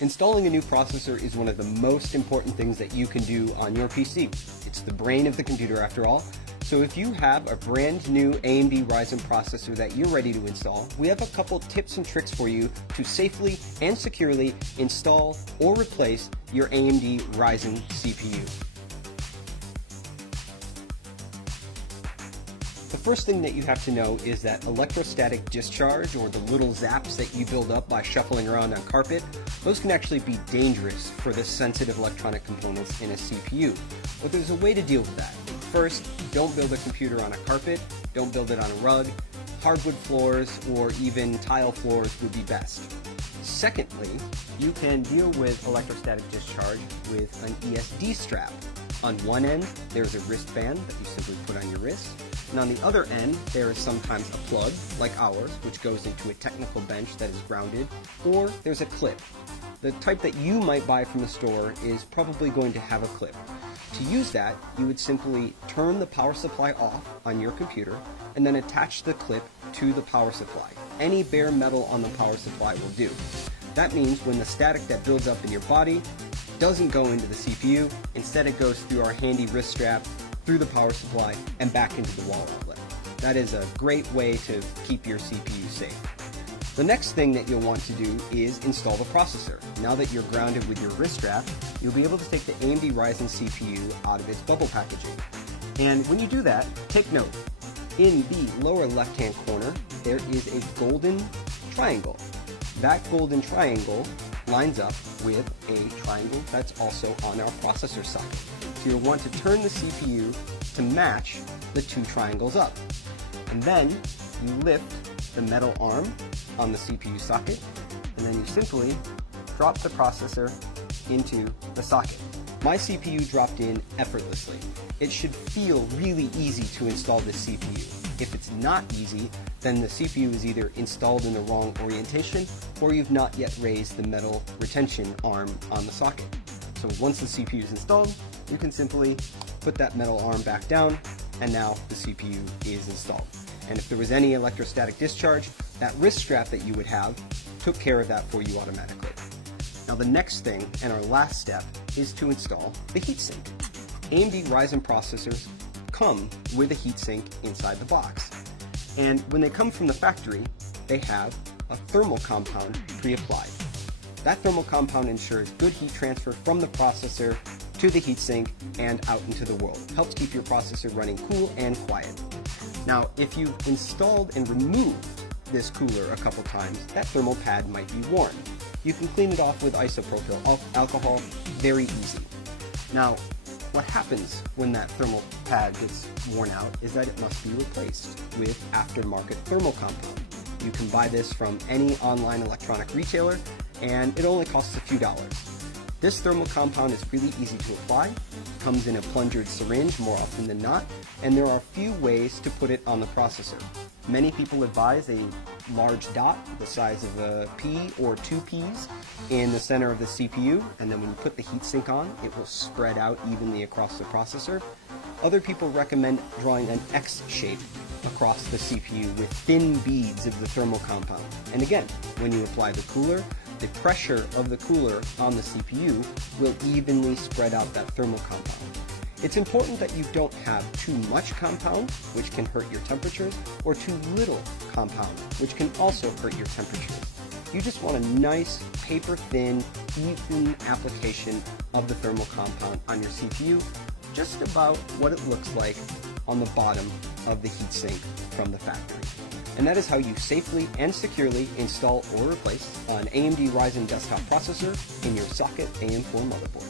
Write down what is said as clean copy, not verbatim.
Installing a new processor is one of the most important things that you can do on your PC. It's the brain of the computer after all. So if you have a brand new AMD Ryzen processor that you're ready to install, we have a couple tips and tricks for you to safely and securely install or replace your AMD Ryzen CPU. The first thing that you have to know is that electrostatic discharge, or the little zaps that you build up by shuffling around on carpet, those can actually be dangerous for the sensitive electronic components in a CPU. But there's a way to deal with that. First, don't build a computer on a carpet, don't build it on a rug. Hardwood floors or even tile floors would be best. Secondly, you can deal with electrostatic discharge with an ESD strap. On one end, there's a wristband that you simply put on your wrist. And on the other end, there is sometimes a plug, like ours, which goes into a technical bench that is grounded, or there's a clip. The type that you might buy from the store is probably going to have a clip. To use that, you would simply turn the power supply off on your computer and then attach the clip to the power supply. Any bare metal on the power supply will do. That means when the static that builds up in your body doesn't go into the CPU, instead it goes through our handy wrist strap, through the power supply, and back into the wall outlet. That is a great way to keep your CPU safe. The next thing that you'll want to do is install the processor. Now that you're grounded with your wrist strap, you'll be able to take the AMD Ryzen CPU out of its bubble packaging. And when you do that, take note. In the lower left-hand corner, there is a golden triangle. That golden triangle lines up with a triangle that's also on our processor socket. So you'll want to turn the CPU to match the two triangles up. And then you lift the metal arm on the CPU socket, and then you simply drop the processor into the socket. My CPU dropped in effortlessly. It should feel really easy to install this CPU. If it's not easy, then the CPU is either installed in the wrong orientation or you've not yet raised the metal retention arm on the socket. So once the CPU is installed, you can simply put that metal arm back down, and now the CPU is installed. And if there was any electrostatic discharge, that wrist strap that you would have took care of that for you automatically. Now the next thing, and our last step, is to install the heatsink. AMD Ryzen processors come with a heatsink inside the box. And when they come from the factory, they have a thermal compound pre-applied. That thermal compound ensures good heat transfer from the processor to the heatsink and out into the world. Helps keep your processor running cool and quiet. Now, if you've installed and removed this cooler a couple times, that thermal pad might be worn. You can clean it off with isopropyl alcohol, very easy. Now, what happens when that thermal pad gets worn out is that it must be replaced with aftermarket thermal compound. You can buy this from any online electronic retailer, and it only costs a few dollars. This thermal compound is really easy to apply, comes in a plungered syringe more often than not, and there are a few ways to put it on the processor. Many people advise a large dot the size of a pea or two peas in the center of the CPU, and then when you put the heatsink on, it will spread out evenly across the processor. Other people recommend drawing an X shape across the CPU with thin beads of the thermal compound. And again, when you apply the cooler, the pressure of the cooler on the CPU will evenly spread out that thermal compound. It's important that you don't have too much compound, which can hurt your temperatures, or too little compound, which can also hurt your temperatures. You just want a nice, paper-thin, even application of the thermal compound on your CPU, just about what it looks like on the bottom of the heatsink from the factory. And that is how you safely and securely install or replace an AMD Ryzen desktop processor in your Socket AM4 motherboard.